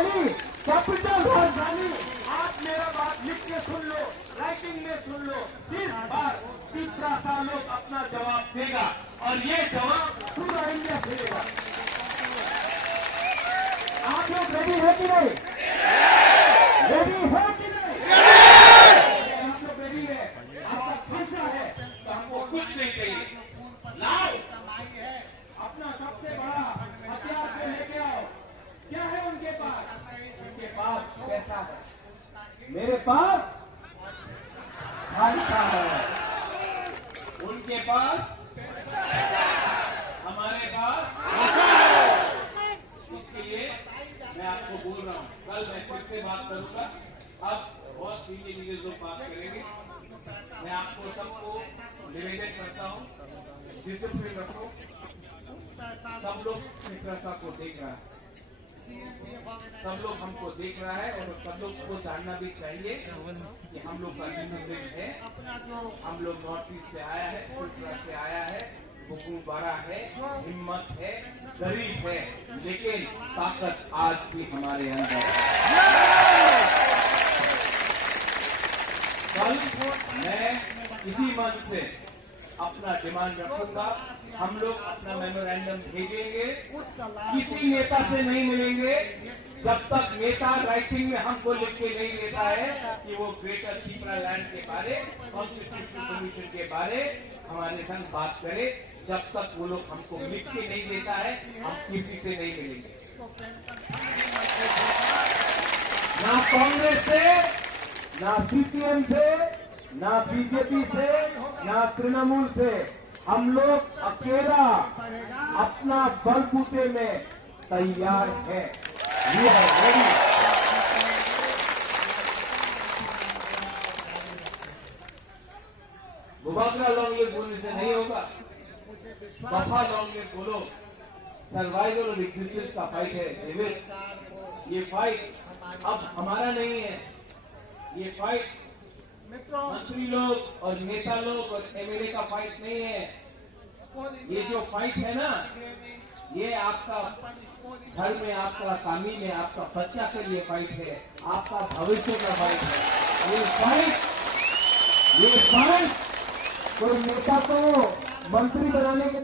राजधानी, कैपिटल राजधानी। आप मेरा बात लिख के सुन लो, राइटिंग में सुन लो। इस बार तीसरा लोग अपना जवाब देगा और ये जवाब पूरा इंडिया देगा। आप लोग रेडी है कि नहीं? रेडी है कि नहीं? आप लोग रेडी है? आपका खर्चा है तो हमको कुछ नहीं चाहिए। लाओ अपना सबसे बड़ा हथियार पे लेके आओ। क्या है उनके पास? उनके पास पैसा है, मेरे पास भाषा है। उनके पास, हमारे पास। इसके लिए मैं आपको बोल रहा हूँ, कल मैं फिर से बात करूंगा। अब बहुत सीनियर लोग बात करेंगे। मैं आपको सबको निवेदन करता हूँ, डिसिप्लिन रखो। सब लोग मित्रता को देख रहा है, सब लोग हमको देख रहा है और सब लोग को जानना भी चाहिए कि हम लोग का डिसिप्लिन है। हम लोग नॉर्थ ईस्ट से आया है, गुजरात से आया है, हुकूमबारा है, हिम्मत है, गरीब है, लेकिन ताकत आज भी हमारे अंदर है। कल मैं इसी मंच से अपना डिमांड रखूंगा। हम लोग अपना मेमोरेंडम भेजेंगे। किसी नेता से नहीं मिलेंगे जब तक नेता राइटिंग में हमको लिख के नहीं देता है कि वो ग्रेटर त्रिपुरा लैंड के बारे, कॉन्स्टिट्यूशन कमीशन के बारे हमारे संग बात करे। जब तक वो लोग हमको लिख के नहीं देता है, हम किसी से नहीं मिलेंगे। ना कांग्रेस से, ना सीपीएम से, ना बीजेपी से, ना तृणमूल से। हम लोग अकेला अपना बलबूते में तैयार है। ये है रेडी। मुबाकरा लॉन्ग लिव बोलने से नहीं होगा। दफा लॉन्ग लिव बोलो। सर्वाइवल और एग्जिस्टेंस का फाइट है डेविड। ये फाइट अब हमारा नहीं है। ये फाइट मंत्री लोग और नेता लोग और एमएलए का फाइट नहीं है। ये जो फाइट है ना, ये आपका घर में, आपका कामी में, आपका बच्चा के लिए फाइट है, आपका भविष्य का फाइट है। ये फाइट कोई नेता को मंत्री बनाने के